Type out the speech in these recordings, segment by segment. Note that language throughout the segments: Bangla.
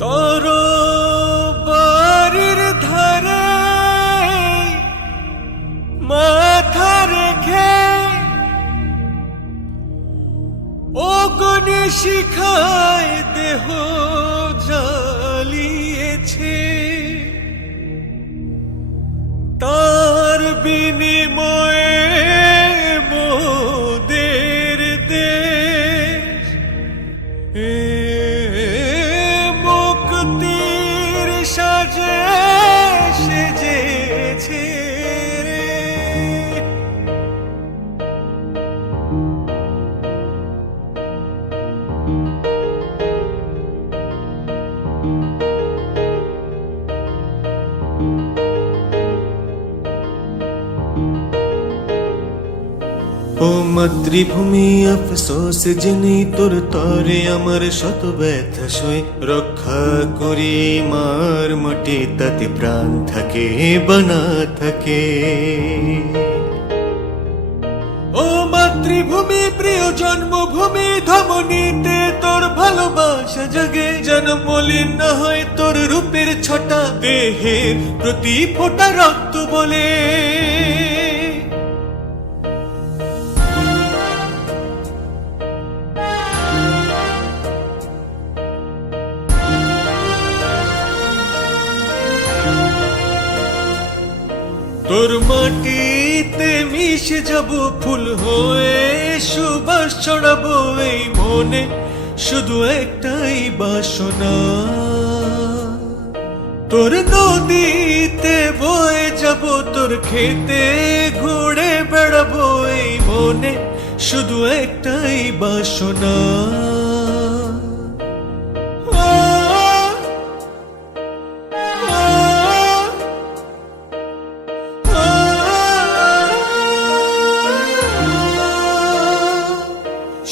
তোর বাড়ির ধারে মাথা রেখে অগ্নি শিখায় দেহ জ্বালিয়েছে, তার বিনিময়ে মোদের দেশ মুক্তির সাজে সেজেছে রে। ও মাতৃভূমি আফসোস জেনে তোর তরে আমার শত ব্যথা সই, রক্ষা করি মার মাটি তাতে প্রাণ থাকে বানা থাকে। ও মাতৃভূমি প্রিয় জন্মভূমি, ধমনীতে তোর ভালোবাসা জাগে, যেন মলিন না হয় তোর রূপের ছটা, দেহের প্রতি ফোঁটা রক্ত বলে। তোর মাটিতে মিশে যাব ফুল হয়ে, সুবাস ছড়াবো এই মনে, শুধু একটাই বাসনা। তোর নদীতে বয়ে যাব, তোর খেতে ঘুরে বেড়াবো এই মনে, শুধু একটাই বাসনা।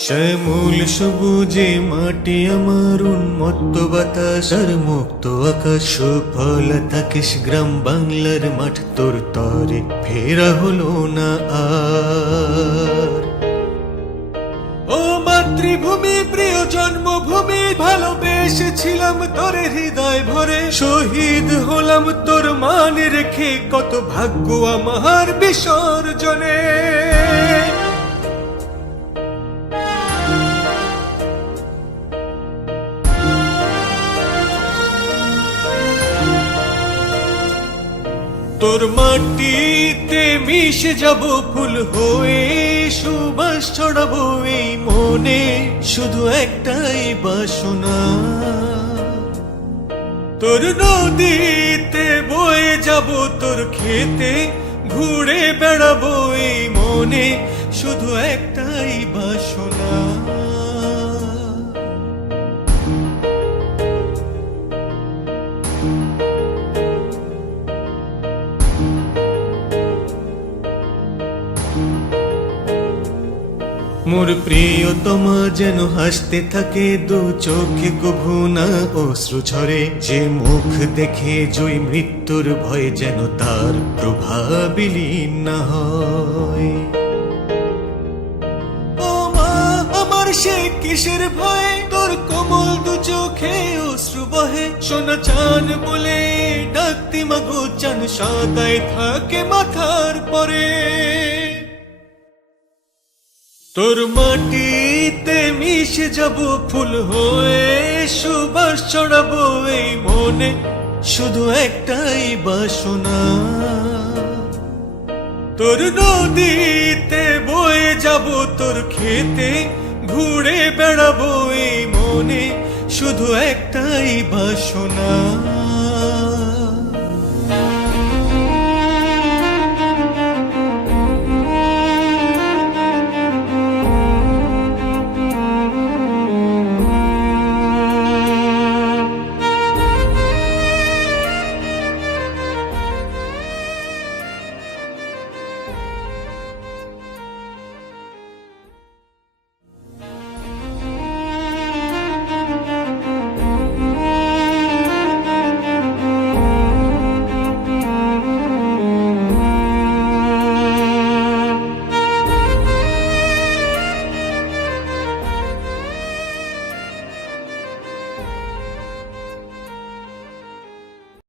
শ্যামল সবুজে মাটি আমার, উন্মত্ত বাতাস আর মুক্ত আকাশ, সুফল থাকিস গ্রাম বাংলার মাঠ, তোর তরে ফেরা হলো না আর। ও মাতৃভূমি প্রিয় জন্মভূমি, ভালোবেসেছিলাম তোর হৃদয় ভরে, শহীদ হলাম তোর মান রেখে, কত ভাগ্য আমার বিসর্জনে। তোর মাটিতে মিশে যাব ফুল হয়ে, সুবাস ছড়াবো এই মনে, শুধু একটাই বাসনা। তোর নদীতে বয়ে যাব, তোর খেতে ঘুরে বেড়াবো এই মনে, শুধু একটাই বাসনা। মোর প্রিয়তমা যেন হাসতে থাকে, দু চোখে কভু না অশ্রু ঝরে, যে মুখ দেখে জয় মৃত্যুর ভয়, যেন তার প্রভাবিলীন না হয়। ও মা আমার সে কিসের ভয়, তোর কোমল দু চোখে অশ্রু বহে, সোনা চান বলে ডাকতে মাগো, চান সাদায় থাকে মাথার পরে। তোর মাটিতে মিশে যাব ফুল হয়ে, সুবাস ছড়াবো এই মনে, শুধু একটাই বাসনা। তোর নদীতে বয়ে যাব, তোর খেতে ঘুরে বেড়াবো এই মনে, শুধু একটাই বাসনা।